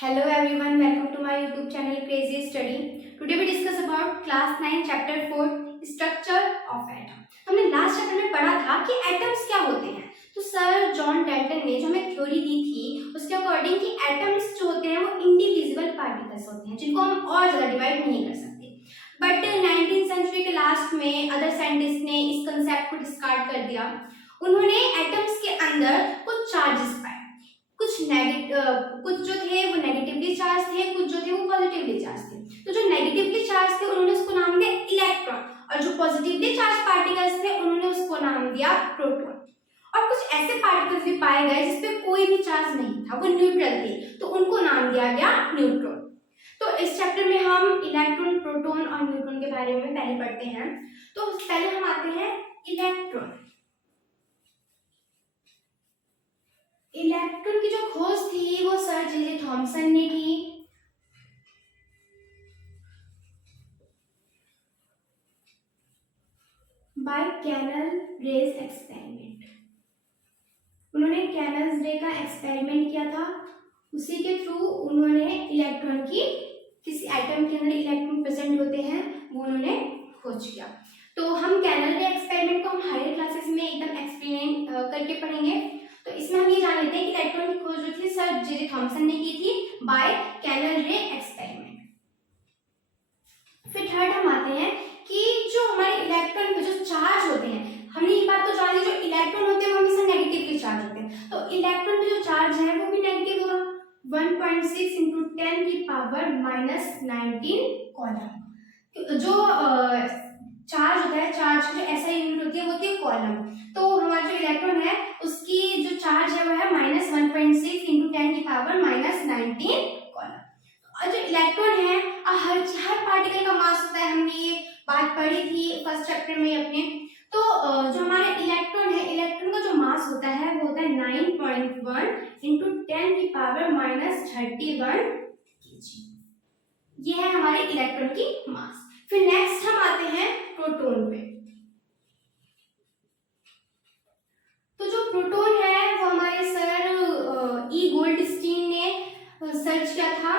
Hello everyone, welcome to my YouTube channel Crazy Study. Today we discuss about class 9 chapter 4 structure of atom. हमने last chapter में पढ़ा था कि atoms क्या होते हैं। तो सर जॉन डल्टन ने जो हमें थ्योरी दी थी उसके अकॉर्डिंग कि एटम्स जो होते हैं वो इंडिविजिबल पार्टिकल्स होते हैं जिनको हम और ज्यादा डिवाइड नहीं कर सकते। बट 19th सेंचुरी के लास्ट में अदर साइंटिस्ट ने इस कंसेप्ट को डिस्कार्ड कर दिया। उन्होंने एटम्स के अंदर कुछ चार्जेस पाए, कुछ जो थे वो नेगेटिवली चार्ज थे, कुछ जो थे वो पॉजिटिवली चार्ज थे। तो जो नेगेटिवली चार्ज थे उन्होंने उसको नाम दिया इलेक्ट्रॉन और जो पॉजिटिवली चार्ज पार्टिकल्स थे उन्होंने उसको नाम दिया प्रोटॉन। और कुछ ऐसे पार्टिकल्स भी पाए गए जिसपे कोई भी चार्ज नहीं था, वो न्यूट्रल थे, तो उनको नाम दिया गया न्यूट्रॉन। तो इस चैप्टर में हम इलेक्ट्रॉन, प्रोटॉन और न्यूट्रॉन के बारे में पहले पढ़ते हैं। तो पहले हम आते हैं इलेक्ट्रॉन। इलेक्ट्रॉन की जो खोज थी वो सर जे थॉमसन ने की। By canal rays experiment. उन्होंने कैनल्स रे का एक्सपेरिमेंट किया था, उसी के थ्रू उन्होंने इलेक्ट्रॉन की किसी एटम के अंदर इलेक्ट्रॉन प्रेजेंट होते हैं वो उन्होंने खोज किया। तो हम कैनल रे एक्सपेरिमेंट को हम हायर क्लासेस में एकदम एक्सप्लेन करके पढ़ेंगे। तो इसमें हम ये जान लेते हैं कि इलेक्ट्रॉन की खोज जो थी सर जे थॉमसन ने की थी बाय कैनल रे एक्सपेरिमेंट। फिर थर्ड हम आते हैं कि जो हमारे इलेक्ट्रॉन पे जो चार्ज होते हैं, हमने ये बात तो जान ली जो इलेक्ट्रॉन होते हैं वो हमेशा नेगेटिवली चार्ज होते हैं। तो इलेक्ट्रॉन पे जो चार्ज है वो भी नेगेटिव होगा, 1.6 × 10⁻⁻19 कॉलम। जो चार्ज होता है, चार्ज की जो ऐसा यूनिट होती है वो होती है कॉलम। तो हमारा जो इलेक्ट्रॉन है उसकी जो चार्ज है वो है -1.6 × 10⁻⁻19 कॉलम। और जो इलेक्ट्रॉन है हर पार्टिकल का मास होता है, हमने ये बात पढ़ी थी फर्स्ट चैप्टर में अपने। तो जो हमारा इलेक्ट्रॉन है, इलेक्ट्रॉन का जो मास होता है वो होता है 9.1 × 10⁻31 kg। ये है हमारे इलेक्ट्रॉन की मास। फिर नेक्स्ट हम आते हैं प्रोटॉन पे। तो जो प्रोटॉन है वो हमारे सर ई गोल्डस्टीन ने सर्च किया था।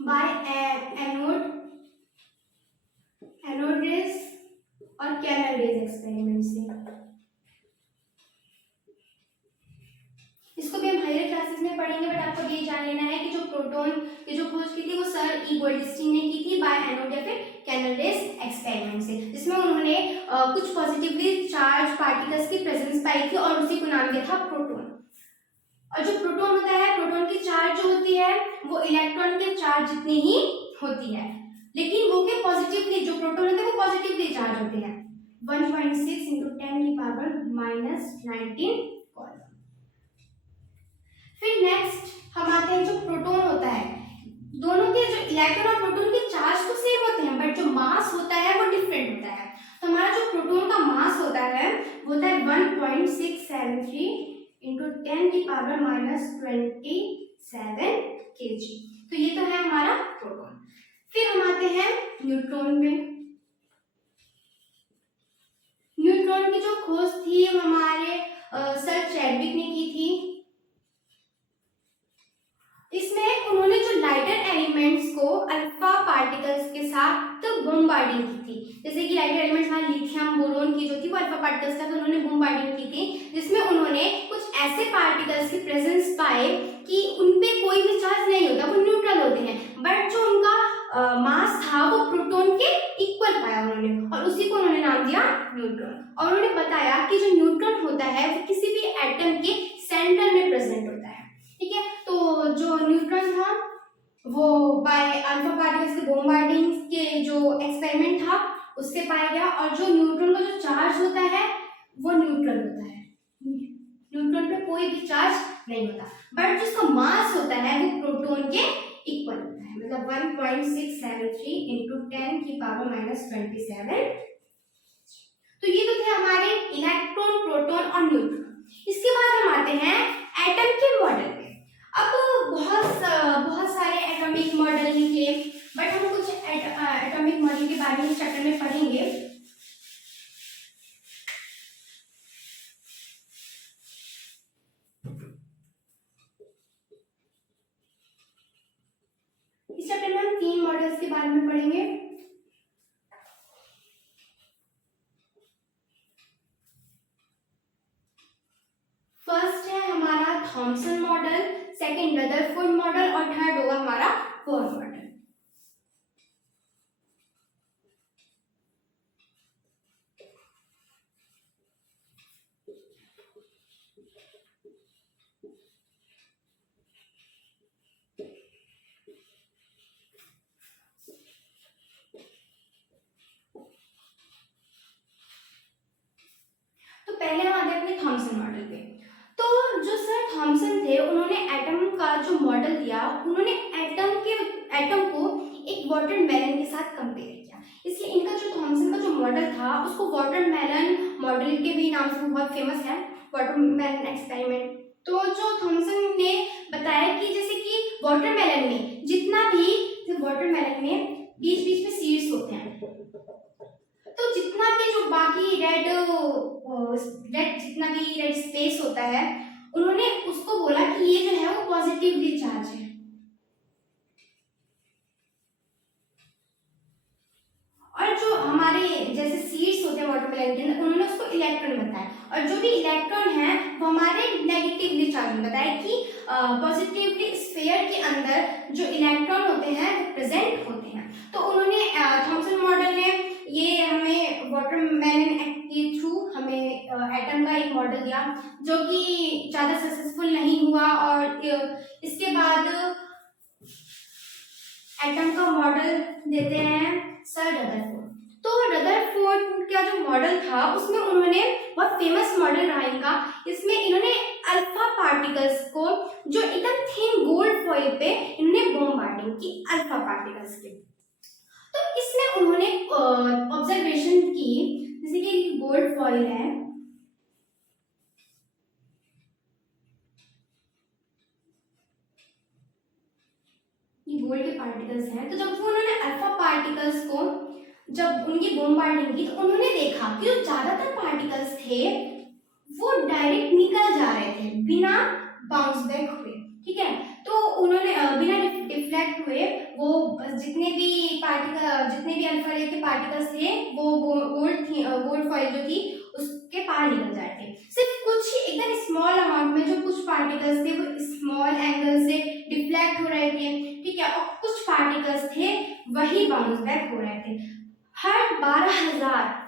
बाय एनोड रेज और कैनल रेज एक्सपेरिमेंट से। इसको भी हम हायर क्लासेस में पढ़ेंगे, बट आपको ये जान लेना है कि जो प्रोटॉन की जो खोज की थी वो सर ई गोल्डस्टीन ने की थी बाय एनोड या फिर कैनल रेज एक्सपेरिमेंट से, जिसमें उन्होंने कुछ पॉजिटिवली चार्ज पार्टिकल्स की प्रेजेंस पाई थी और उसी को नाम दिया था प्रोटॉन। और जो प्रोटॉन होता है, प्रोटॉन की चार्ज जो होती है वो इलेक्ट्रॉन के चार्ज जितनी ही होती है, लेकिन वो के पॉजिटिवली जो प्रोटॉन होते हैं वो पॉजिटिवली चार्ज होते हैं, 1.6 × 10⁻⁻19 कॉलम। फिर नेक्स्ट हम आते हैं जो प्रोटॉन होता है, दोनों के जो इलेक्ट्रॉन और प्रोटॉन के चार्ज तो सेम होते हैं बट जो मास होता है वो डिफरेंट होता है। तो हमारा जो प्रोटॉन का मास होता है वो होता है 1.673 × 10⁻⁻27 kg। तो ये तो है हमारा प्रोटॉन। फिर हम आते हैं न्यूट्रॉन पे। न्यूट्रॉन की जो खोज थी वो हमारे सर चैडविक ने की थी। इसमें उन्होंने जो लाइटर एलिमेंट्स को अल्फा पार्टिकल्स के साथ बॉम्बार्डिंग की थी। जैसे कि लाइटर एलिमेंट्स हमारे लिथियम, बोरोन की जो थी वो अल्फा पार्टिकल्स का, तो उन्होंने बॉम्बार्डिंग की थी, जिसमें उन्होंने कुछ ऐसे पार्टिकल्स की प्रेजेंस पाए कि उनपे कोई भी चार्ज नहीं होता, वो न्यूट्रल होते हैं, बट जो उनका मास था वो प्रोटॉन के इक्वल पाया उन्होंने और उसी को उन्होंने नाम दिया न्यूट्रॉन। और उन्होंने बताया कि जो न्यूट्रॉन होता है वो किसी भी एटम के सेंटर में प्रेजेंट होता है। ठीक है, तो जो न्यूट्रॉन था वो बाय अल्फा पार्टिकल्स के बॉम्बार्डिंग के जो एक्सपेरिमेंट था उससे पाया गया। और जो न्यूट्रॉन का जो चार्ज होता है वो न्यूट्रल होता है, न्यूट्रॉन पे कोई भी चार्ज नहीं होता, बट जिसका मास होता है वो प्रोटॉन के इक्वल होता है, मतलब 1.673 × 10⁻⁻27। तो ये तो थे हमारे इलेक्ट्रॉन, प्रोटॉन और न्यूट्रॉन। इसके बाद हम आते हैं एटम के मॉडल पे। अब बहुत सारे एटॉमिक मॉडल निकले, बट हम कुछ एटॉमिक मॉडल के बारे में चैप्टर में पढ़ेंगे। बारे में पढ़ेंगे। फर्स्ट है हमारा Thompson model, second Rutherford model और थर्ड होगा हमारा बोर मॉडल। तो पहले हम आते हैं अपने थॉमसन मॉडल पे। तो जो सर थॉमसन थे उन्होंने एटम का जो मॉडल दिया, उन्होंने एटम को एक वाटरमेलन के साथ कंपेयर किया, इसलिए इनका जो थॉमसन का जो मॉडल था उसको वाटरमेलन मॉडल के भी नाम से बहुत फेमस है, वाटरमेलन एक्सपेरिमेंट। तो जो थॉमसन ने बताया कि जैसे कि वाटरमेलन में जितना भी वाटरमेलन में बीच बीच में सीड्स होते हैं, तो जितना भी जो बाकी रेड जितना भी रेड स्पेस होता है, उन्होंने उसको बोला कि ये जो है वो पॉजिटिवली चार्ज है। और जो हमारे जैसे सीड्स होते हैं वाटरमेलन के अंदर, उन्होंने उसको इलेक्ट्रॉन बताया, और जो भी इलेक्ट्रॉन है वो हमारे नेगेटिवली चार्ज में बताया कि पॉजिटिवली स्फीयर के अंदर जो इलेक्ट्रॉन होते हैं वो प्रेजेंट होते हैं। तो उन्होंने थॉमसन मॉडल ने ये हमें वाटरमेलन के थ्रू हमें एटम का एक मॉडल दिया, जो कि ज़्यादा सक्सेसफुल नहीं हुआ, और इसके बाद एटम का मॉडल देते हैं सर रदरफोर्ड। तो रदरफोर्ड का जो मॉडल था उसमें उन्होंने बहुत फेमस मॉडल रहा इनका, इसमें इन्होंने अल्फा पार्टिकल्स को जो एकदम थिन गोल्ड फॉइल पे इन्होंने बॉम्बार्डिंग की अल्फा पार्टिकल्स के। तो इसमें उन्होंने ऑब्जर्वेशन की, जैसे कि गोल्ड फॉइल है, ये गोल्ड के पार्टिकल्स हैं। तो जब उन्होंने अल्फा पार्टिकल्स को जब उनकी बॉम्बार्डिंग की, तो उन्होंने देखा कि जो ज्यादातर पार्टिकल्स थे वो डायरेक्ट निकल जा रहे थे बिना बाउंस बैक हुए, ठीक है। तो उन्होंने बिना डिफ्लेक्ट हुए वो जितने भी अल्फा रे के पार्टिकल्स थे वो गोल्ड फॉइल जो थी उसके पार निकल जाए थे। सिर्फ कुछ एकदम स्मॉल अमाउंट में जो कुछ पार्टिकल्स थे वो स्मॉल एंगल से डिफ्लेक्ट हो रहे थे, ठीक है, और कुछ पार्टिकल्स थे वही बाउंस बैक हो रहे थे। हर 12,000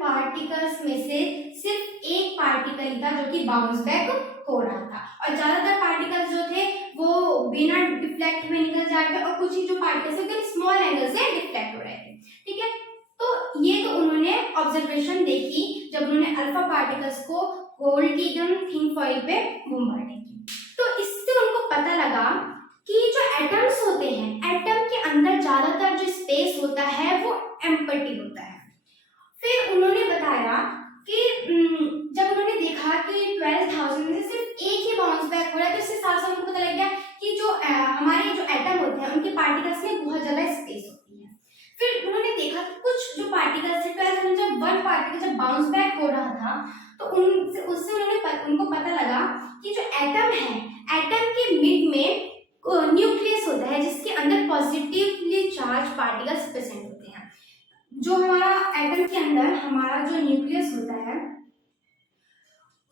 पार्टिकल्स में से सिर्फ एक पार्टिकल ही था जो कि बाउंस बैक हो रहा था, और ज्यादातर पार्टिकल्स जो थे वो बिना डिफ्लेक्ट हुए निकल जा रहे थे, और कुछ ही जो पार्टिकल्स एकदम स्मॉल एंगल से डिफ्लेक्ट हो रहे थे, ठीक है। तो ये तो उन्होंने ऑब्जर्वेशन देखी जब उन्होंने अल्फा पार्टिकल्स को गोल्ड की एकदम थिन फॉइल पे बॉम्बार्डिंग की। तो इससे उनको पता लगा कि जो एटम्स होते हैं, एटम के अंदर ज्यादातर जो स्पेस होता है वो एम्प्टी होता है। फिर उन्होंने बताया कि जब उन्होंने देखा कि 12,000 में से सिर्फ एक ही बाउंस बैक हो रहा है, तो इससे साफ साफ उनको पता लग गया कि जो हमारे जो एटम होते हैं उनके पार्टिकल्स में बहुत ज्यादा स्पेस होती है। फिर उन्होंने देखा कि कुछ जो पार्टिकल्स थे 12,000 जब वन पार्टिकल जब बाउंस बैक हो रहा था, तो उससे उनको पता लगा कि जो एटम है, एटम के मिड में न्यूक्लियस होता है जिसके अंदर पॉजिटिवली चार्ज पार्टिकल्स प्रेजेंट होते हैं। जो हमारा एटम के अंदर हमारा जो न्यूक्लियस होता है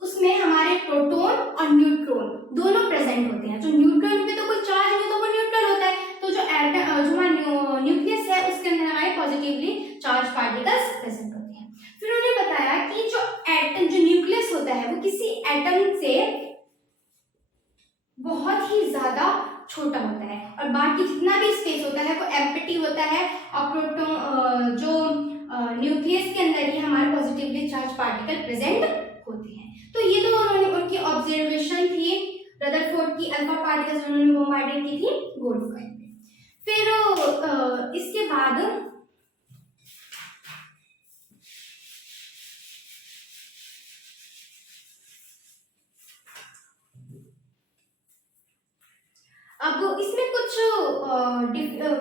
उसमें हमारे प्रोटॉन और न्यूट्रॉन दोनों प्रेजेंट होते हैं। जो न्यूट्रॉन पे तो कोई चार्ज नहीं, तो वो न्यूट्रल होता है। तो जो हमारा न्यूक्लियस है उसके अंदर हमारे पॉजिटिवली चार्ज पार्टिकल्स प्रेजेंट होते हैं। फिर उन्होंने बताया कि जो न्यूक्लियस होता है वो किसी एटम से बहुत ही ज्यादा छोटा होता है, और बाकी जितना भी स्पेस होता है वो एम्प्टी होता है, और प्रोटॉन जो न्यूक्लियस के अंदर ही हमारे पॉजिटिवली चार्ज पार्टिकल प्रेजेंट होते हैं। तो ये तो उन्होंने उनकी ऑब्जर्वेशन थी रदरफोर्ड की, अल्फा पार्टिकल्स उन्होंने बॉम्बार्डिंग की थी गोल्ड फॉइल में। फिर इसके बाद अब इसमें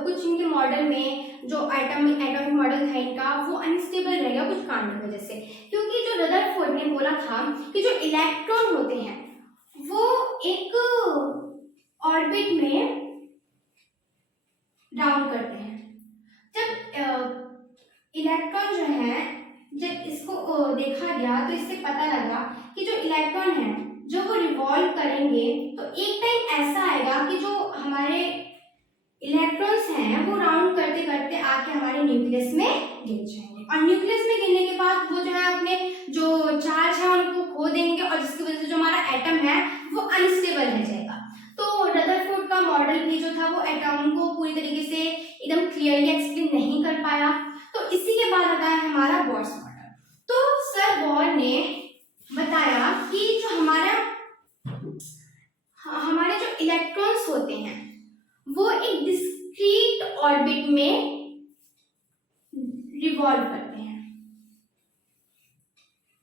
कुछ इनके मॉडल में जो एटॉमिक मॉडल था इनका वो अनस्टेबल रहेगा कुछ कारण की वजह से, क्योंकि जो रदरफोर्ड ने बोला था कि जो इलेक्ट्रॉन होते हैं वो एक ऑर्बिट में राउंड करते हैं। जब इलेक्ट्रॉन जो है, जब इसको देखा गया तो इससे पता लगा कि जो इलेक्ट्रॉन है जो वो रिवॉल्व करेंगे तो एक टाइम ऐसा आएगा कि जो हमारे इलेक्ट्रॉन्स हैं वो राउंड करते करते आके हमारे न्यूक्लियस में गिर जाएंगे, और न्यूक्लियस में गिरने के बाद वो जो है अपने जो चार्ज है उनको खो देंगे, और जिसकी वजह से जो हमारा एटम है वो अनस्टेबल रह जाएगा। तो रदरफोर्ड का मॉडल भी जो था वो एटम को पूरी तरीके से एकदम क्लियरली एक्सप्लेन नहीं कर पाया। तो इसी के बाद आता है हमारा बोर्स मॉडल। तो सर बोर ने बताया कि जो हमारे जो इलेक्ट्रॉन्स होते हैं वो एक डिस्क्रीट ऑर्बिट में रिवॉल्व करते हैं,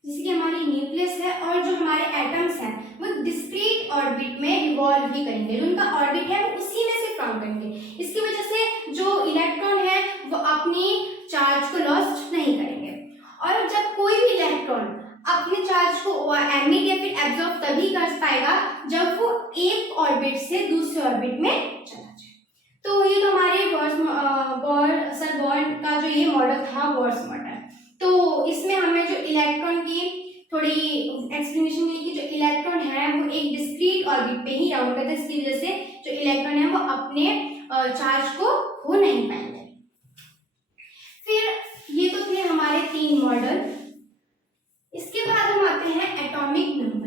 जैसे कि हमारी न्यूक्लियस है और जो हमारे एटम्स हैं वो डिस्क्रीट ऑर्बिट में रिवॉल्व ही करेंगे, जो उनका ऑर्बिट है वो उसी में से राउंड करेंगे। इसकी वजह से जो इलेक्ट्रॉन है वो अपनी चार्ज को लॉस्ट नहीं करेंगे, और जब कोई भी इलेक्ट्रॉन अपने चार्ज को एमिट या फिर एब्जॉर्ब तभी कर पाएगा जब वो एक ऑर्बिट से दूसरे ऑर्बिट में चला जाए। तो ये तो हमारे सर बोर का जो ये मॉडल था बोर्स मॉडल, तो इसमें हमें जो इलेक्ट्रॉन की थोड़ी एक्सप्लेनेशन मिली कि जो इलेक्ट्रॉन है वो एक डिस्क्रीट ऑर्बिट पे ही राउंड करता है, इसकी वजह से जो इलेक्ट्रॉन है वो अपने चार्ज को खो नहीं पाएंगे। फिर ये तो थे हमारे 3 मॉडल। इसके बाद हम आते हैं एटॉमिक नंबर।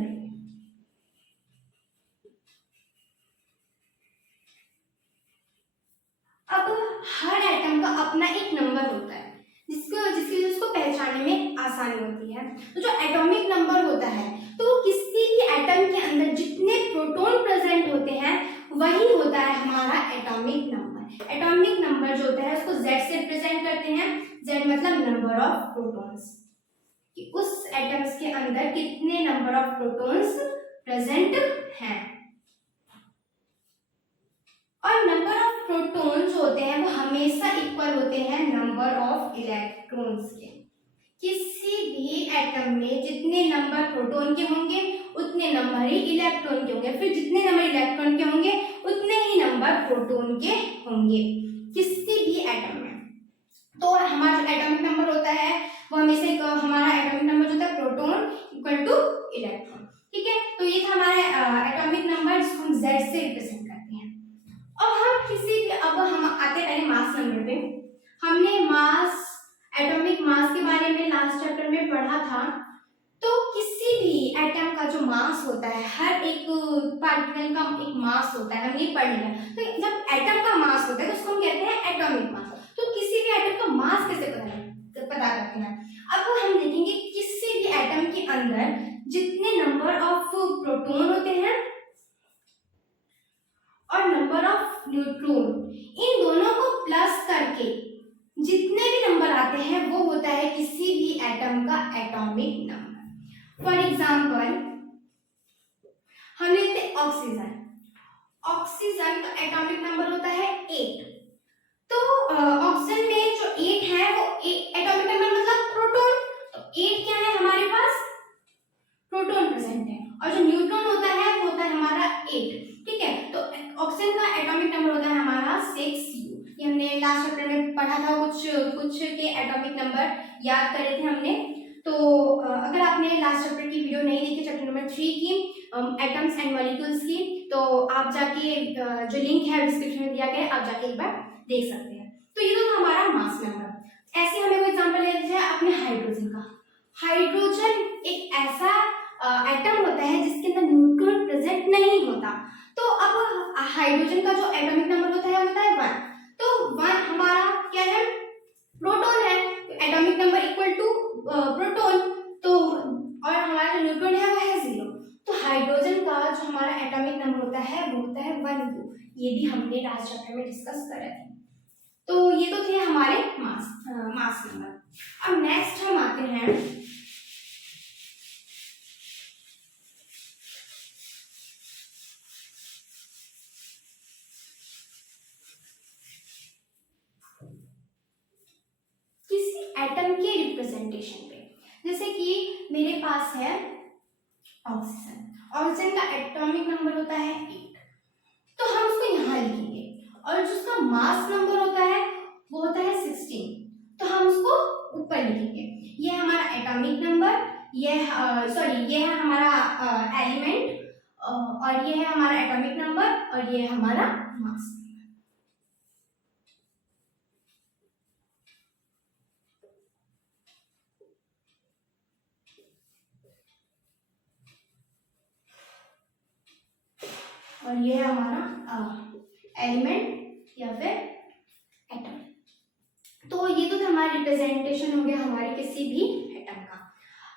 अब हर एटम का अपना एक नंबर होता है जिसकी वजह से उसको पहचानने में आसानी होती है। तो जो एटॉमिक नंबर होता है तो वो किसी भी एटम के अंदर जितने प्रोटॉन प्रेजेंट होते हैं वही होता है हमारा एटॉमिक नंबर। एटॉमिक नंबर जो होता है उसको Z से रिप्रेजेंट करते हैं। Z मतलब नंबर ऑफ प्रोटॉन्स, कि उस एटम्स के अंदर कितने नंबर ऑफ प्रोटॉन्स प्रेजेंट हैं। और नंबर ऑफ प्रोटॉन्स होते हैं वो हमेशा इक्वल होते हैं नंबर ऑफ इलेक्ट्रॉन्स के। किसी भी एटम में जितने नंबर प्रोटॉन के होंगे उतने नंबर ही इलेक्ट्रॉन के होंगे, फिर जितने नंबर इलेक्ट्रॉन के होंगे उतने ही नंबर प्रोटॉन के होंगे किसी भी एटम में। तो हमारा जो एटॉमिक नंबर होता है वो हमेशा हमारा एटॉमिक नंबर जो होता है प्रोटॉन इक्वल टू इलेक्ट्रॉन। ठीक है, तो ये था हमारा एटॉमिक नंबर जिसको हम Z से रिप्रेजेंट करते हैं। अब हम आते पहले मास नंबर पे। हमने मास, एटॉमिक मास के बारे में लास्ट चैप्टर में पढ़ा था। तो किसी भी एटम का जो मास होता है, हर एक पार्टिकल का एक मास होता है, हमने पढ़ लिया। तो जब एटम का मास होता है तो उसको हम कहते हैं एटॉमिक मास। तो किसी भी एटम का मास कैसे पता करते हैं? अब हम देखेंगे किसी भी एटम के अंदर जितने नंबर ऑफ प्रोटॉन होते हैं और नंबर ऑफ न्यूट्रॉन, इन दोनों को प्लस करके जितने भी नंबर आते हैं वो होता है किसी भी एटम का एटॉमिक नंबर। फॉर एग्जांपल हम लेते हैं ऑक्सीजन। ऑक्सीजन का एटॉमिक नंबर होता है 8। तो ऑक्सीजन में जो 8 है वो एटॉमिक नंबर मतलब प्रोटॉन, तो 8 क्या है हमारे पास? प्रोटॉन प्रेजेंट है। और जो न्यूट्रॉन होता है वो होता है हमारा 8। ठीक है, तो ऑक्सीजन का एटॉमिक नंबर होता है हमारा 6U। ये हमने लास्ट चैप्टर में पढ़ा था, कुछ के एटॉमिक नंबर याद करे थे हमने। तो अगर आपने लास्ट चैप्टर की वीडियो नहीं देखी, चैप्टर नंबर 3 की एटम्स एंड मॉलिक्यूल्स की, तो आप जाके जो लिंक है डिस्क्रिप्शन में दिया गया है, आप जाके एक बार देख सकते हैं। तो ये तो हमारा मास नंबर। ऐसे हमें कोई एग्जांपल ले लीजिए अपने हाइड्रोजन का। हाइड्रोजन एक ऐसा एटम होता है जिसके अंदर न्यूट्रॉन प्रेजेंट नहीं होता। तो अब हाइड्रोजन का जो एटॉमिक नंबर होता है 1। तो 1 हमारा क्या है? प्रोटॉन है, तो atomic number equal to proton. तो और हमारा जो न्यूट्रॉन है वो है 0। तो हाइड्रोजन का जो हमारा एटॉमिक नंबर होता है वो होता है 1, 2। ये भी हमने लास्ट चैप्टर में डिस्कस करे थे। तो ये तो थे हमारे मास नंबर। अब नेक्स्ट हम आते हैं किसी एटम के रिप्रेजेंटेशन पे। जैसे कि मेरे पास है ऑक्सीजन। ऑक्सीजन का एटॉमिक नंबर होता है 8। तो यहाँ लिखेंगे, और जो उसका मास नंबर होता है वो होता है 16, तो हम उसको ऊपर लिखेंगे। ये है हमारा एटॉमिक नंबर, ये है हमारा एलिमेंट, और ये है हमारा एटॉमिक नंबर, और ये है हमारा मास। और ये है हमारा एलिमेंट या फिर एटम। तो ये तो था हमारा रिप्रेजेंटेशन हो गया हमारे किसी भी एटम का।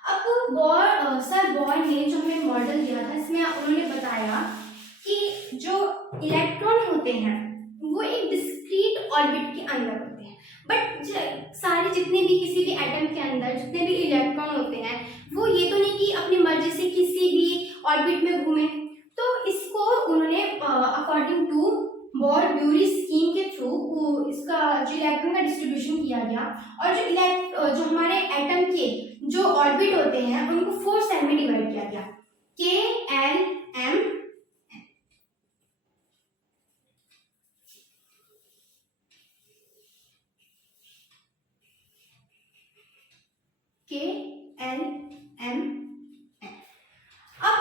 अब सर बॉर ने जो हमें मॉडल दिया था, इसमें उन्होंने बताया कि जो इलेक्ट्रॉन होते हैं वो एक डिस्क्रीट ऑर्बिट के अंदर होते हैं, बट सारे जितने भी किसी भी एटम के अंदर जितने भी इलेक्ट्रॉन होते हैं वो ये तो नहीं कि अपनी मर्जी से किसी भी ऑर्बिट में घूमे। तो इसको उन्होंने अकॉर्डिंग टू बोर-ब्यूरी स्कीम के थ्रू इसका जो इलेक्ट्रॉन का डिस्ट्रीब्यूशन किया गया, और जो हमारे एटम के जो ऑर्बिट होते हैं उनको 4 सेल में डिवाइड किया गया, के, एल, एम, के, एल, एम, एन। अब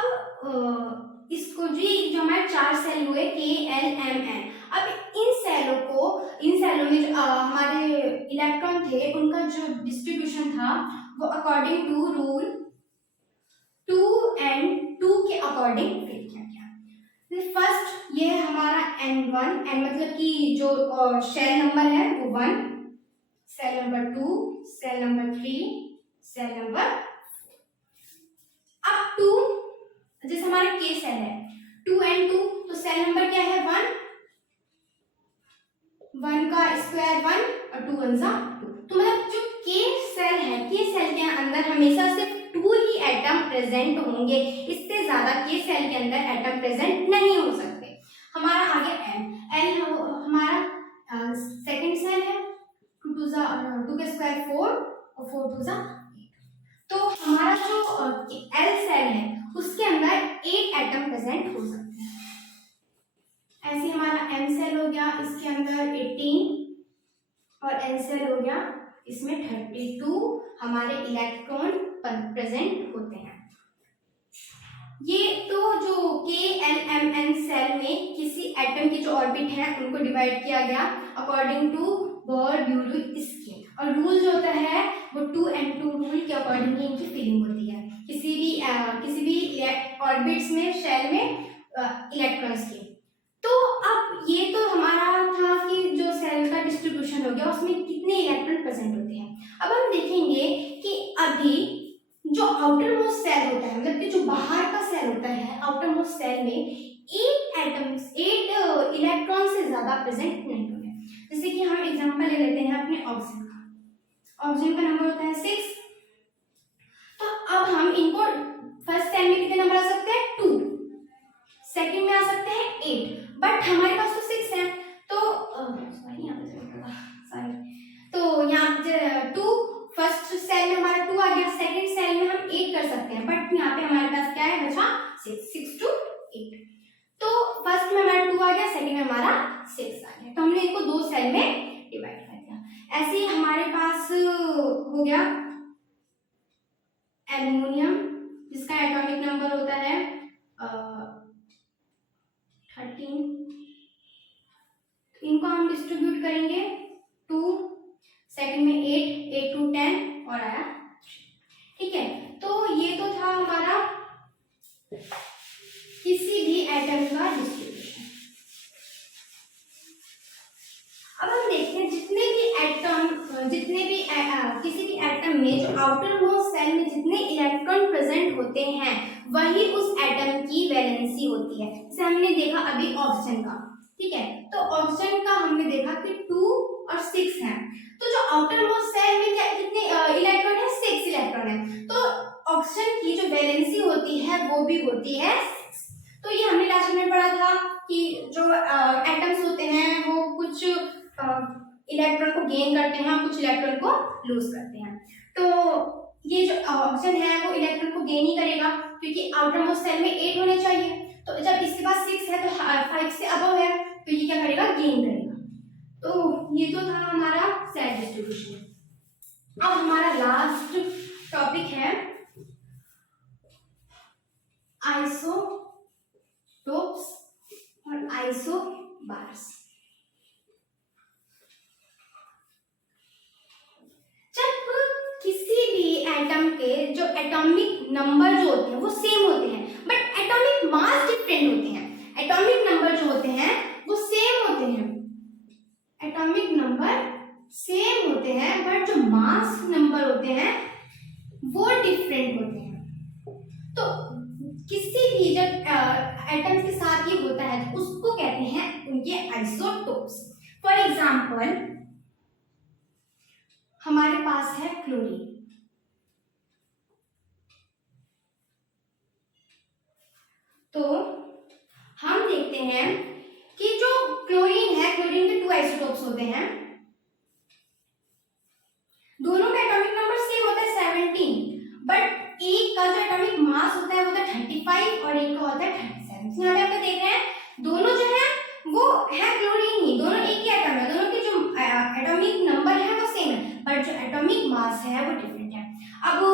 इसको जो हमारे 4 सेल हुए के, एल, एम, एन। अब इन सेलों में जो हमारे इलेक्ट्रॉन थे उनका जो डिस्ट्रीब्यूशन था वो अकॉर्डिंग टू रूल 2n2 के अकॉर्डिंग फिट किया गया। फर्स्ट ये है हमारा n1, n मतलब कि जो शेल नंबर है वो 1, cell number 2, cell number 3, cell number 4। अब 2, जैसे हमारा के सेल है 2n2, तो सेल नंबर क्या है 1, 1 का स्क्वायर 1 और 2 1 सा 2। तो मतलब जो के सेल है, के सेल के अंदर हमेशा सिर्फ 2 ही एटम प्रेजेंट होंगे, इससे ज्यादा के सेल के अंदर एटम प्रेजेंट नहीं हो सकते। हमारा आगे एल हमारा सेकंड सेल है, 2 का स्क्वायर 4 और 4 2 सा 8। तो हमारा जो एल सेल है उसके अंदर 8 एटम प्रेजेंट हो सकते हैं। ऐसे हमारा एम सेल हो गया, इसके अंदर 18, और एन सेल हो गया इसमें 32 हमारे इलेक्ट्रॉन प्रेजेंट होते हैं। ये तो जो के, एल, एम, एन सेल में किसी एटम की जो ऑर्बिट है उनको डिवाइड किया गया अकॉर्डिंग टू बोर-ब्यूरी स्कीम, और रूल जो होता है वो 2n2 रूल के अकॉर्डिंग ही इनकी फिलिंग होती है किसी भी ऑर्बिट्स में, शेल में इलेक्ट्रॉन्स की। तो अब ये तो हमारा था कि जो सेल का डिस्ट्रीब्यूशन हो गया उसमें कितने इलेक्ट्रॉन प्रेजेंट होते हैं। अब हम देखेंगे कि अभी जो आउटर मोस्ट सेल होता है, मतलब कि जो बाहर का सेल होता है, आउटर मोस्ट सेल में 8 इलेक्ट्रॉन से ज्यादा प्रेजेंट नहीं होंगे। जैसे कि हम एग्जांपल ले लेते हैं अपने ऑक्सीजन का। ऑक्सीजन का नंबर होता है 6। तो अब हम इनको फर्स्ट सेल में कितने नंबर आ सकते हैं 2, सेकंड में आ सकते हैं 8, बट हमारे पास तो 6 है। तो तो यहाँ 2 फर्स्ट सेल में हमारा 2 आ गया, सेकंड सेल में हम 8 कर सकते हैं, बट यहाँ पे हमारे पास क्या है बचा 6 to 8। तो फर्स्ट में हमारा 2 आ गया, सेकंड में हमारा 6 आ गया, तो हमने इनको 2 सेल में डिवाइड कर दिया। ऐसे ही हमारे पास हो गया एल्युमिनियम, जिसका एटॉमिक नंबर होता है 13। इनको हम डिस्ट्रीब्यूट करेंगे 2, सेकंड में 8 to 10 और आया 3। ठीक है, तो ये तो था हमारा किसी भी एटम का डिस्ट्रीब्यूशन। अब हम देखते हैं किसी भी एटम में जो आउटर मोस्ट सेल में जितने इलेक्ट्रॉन प्रेजेंट होते हैं वही उस एटम की वैलेंसी होती है। जैसे हमने देखा अभी ऑक्सीजन का, ठीक है, तो ऑक्सीजन का हमने देखा कि 2 और 6 है। तो जो आउटर मोस्ट सेल में क्या कितने इलेक्ट्रॉन है 6 इलेक्ट्रॉन है, तो ऑक्सीजन की जो वैलेंसी होती है वो भी होती है 6। तो ये हमने लास्ट में पढ़ा था कि जो एटम्स होते हैं वो कुछ इलेक्ट्रॉन को गेन करते हैं, कुछ इलेक्ट्रॉन को लूज करते हैं। तो ये जो ऑक्सीजन है वो इलेक्ट्रॉन को गेन ही करेगा क्योंकि आउटर मोस्ट सेल में 8 होने चाहिए, तो जब इसके पास 6 है तो 5 से अबव है, तो ये क्या करेगा, गेन करेगा। तो ये तो था हमारा सेट डिस्ट्रीब्यूशन। अब हमारा लास्ट टॉपिक है आइसोटोप्स और आइसोबार्स। जब किसी भी एटम के जो एटॉमिक नंबर जो होते हैं वो सेम होते हैं बट एटॉमिक मास डिफरेंट होते हैं। एटॉमिक नंबर जो होते हैं वो सेम होते हैं, एटॉमिक नंबर सेम होते हैं बट जो मास नंबर होते हैं वो डिफरेंट होते हैं। तो किसी भी जब एटम्स के साथ ये होता है तो उसको कहते हैं उनके आइसोटोप्स। फॉर एग्जांपल हमारे पास है क्लोरीन, तो हम देखते हैं कि जो क्लोरीन है, क्लोरीन के 2 आइसोटोप्स होते हैं, दोनों का एटॉमिक नंबर सेम होता है 17, बट एक का जो एटॉमिक मास होता है वो होता है 35 और एक का होता है 37। यहाँ पे आप देख रहे हैं दोनों जो है वो है क्लोरीन ही, दोनों एक ही एटम है, दोनों के जो एटॉमिक नंबर है वो सेम है बट जो एटॉमिक मास है वो डिफरेंट है। अब हम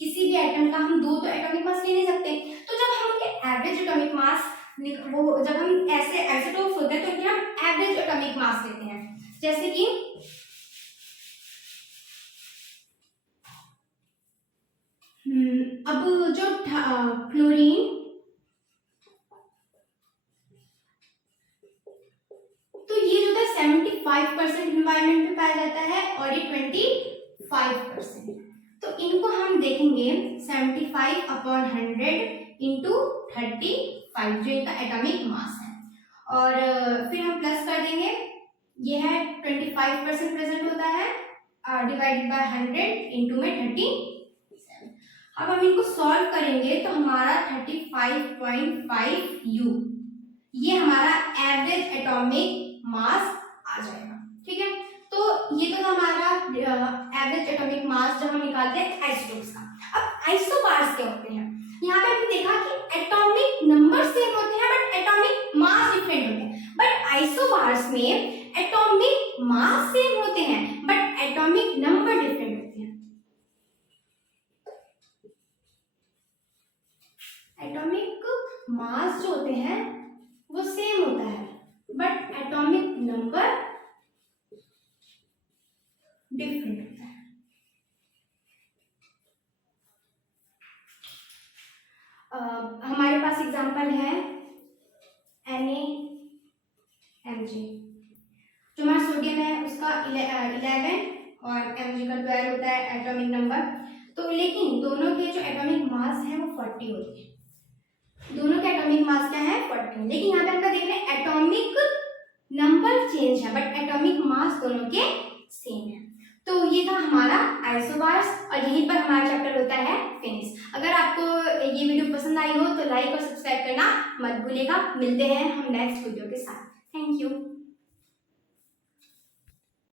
किसी भी एटम का हम 2 तो एटॉमिक मास ले नहीं सकते, तो जब हम उनके एवरेज एटॉमिक मास वो जब हम ऐसे आइसोटोप्स होते हैं तो उनके हम एवरेज एटॉमिक मास लेते हैं। जैसे कि अब जो क्लोरीन, तो ये जो था 75% एनवायरनमेंट में पाया जाता है और ये 25%। तो इनको हम देखेंगे 75/100 इंटू 35 जो इनका एटॉमिक मास है, और फिर हम प्लस कर देंगे, ये है 25% प्रेजेंट होता है डिवाइडेड बाय 100 इंटू में 37। अब हम इनको सॉल्व करेंगे तो हमारा 35.5 U ये हमारा एवरेज एटॉमिक मास आ जाएगा। ठीक है, तो ये तो हमारा एवरेज एटॉमिक मास जब हम निकालते हैं आइसोटोप्स का। अब आइसोबार्स क्या होते हैं, यहाँ पे हमने देखा कि एटॉमिक नंबर सेम होते हैं बट एटॉमिक मास डिफरेंट होते हैं, बट आइसोबार्स में एटॉमिक मास सेम होते हैं बट एटॉमिक नंबर डिफरेंट होते हैं। एटॉमिक मास जो होते हैं वो सेम होता है बट एटॉमिक नंबर डिफरेंट होता है। हमारे पास एग्जांपल है NaMg, जो हमारा सोडियम है उसका 11 और Mg का 12 होता है एटॉमिक नंबर। तो लेकिन दोनों के जो एटॉमिक मास है वो 40 होते हैं, दोनों के एटॉमिक मास क्या है 40, लेकिन यहाँ पे आपका देख रहे हैं एटॉमिक नंबर चेंज है बट एटॉमिक मास दोनों के सेम है। तो ये था हमारा आइसोबार्स और यहीं पर हमारा चैप्टर होता है फिनिश। अगर आपको ये वीडियो पसंद आई हो तो लाइक और सब्सक्राइब करना मत भूलिएगा। मिलते हैं हम नेक्स्ट वीडियो के साथ। Thank you.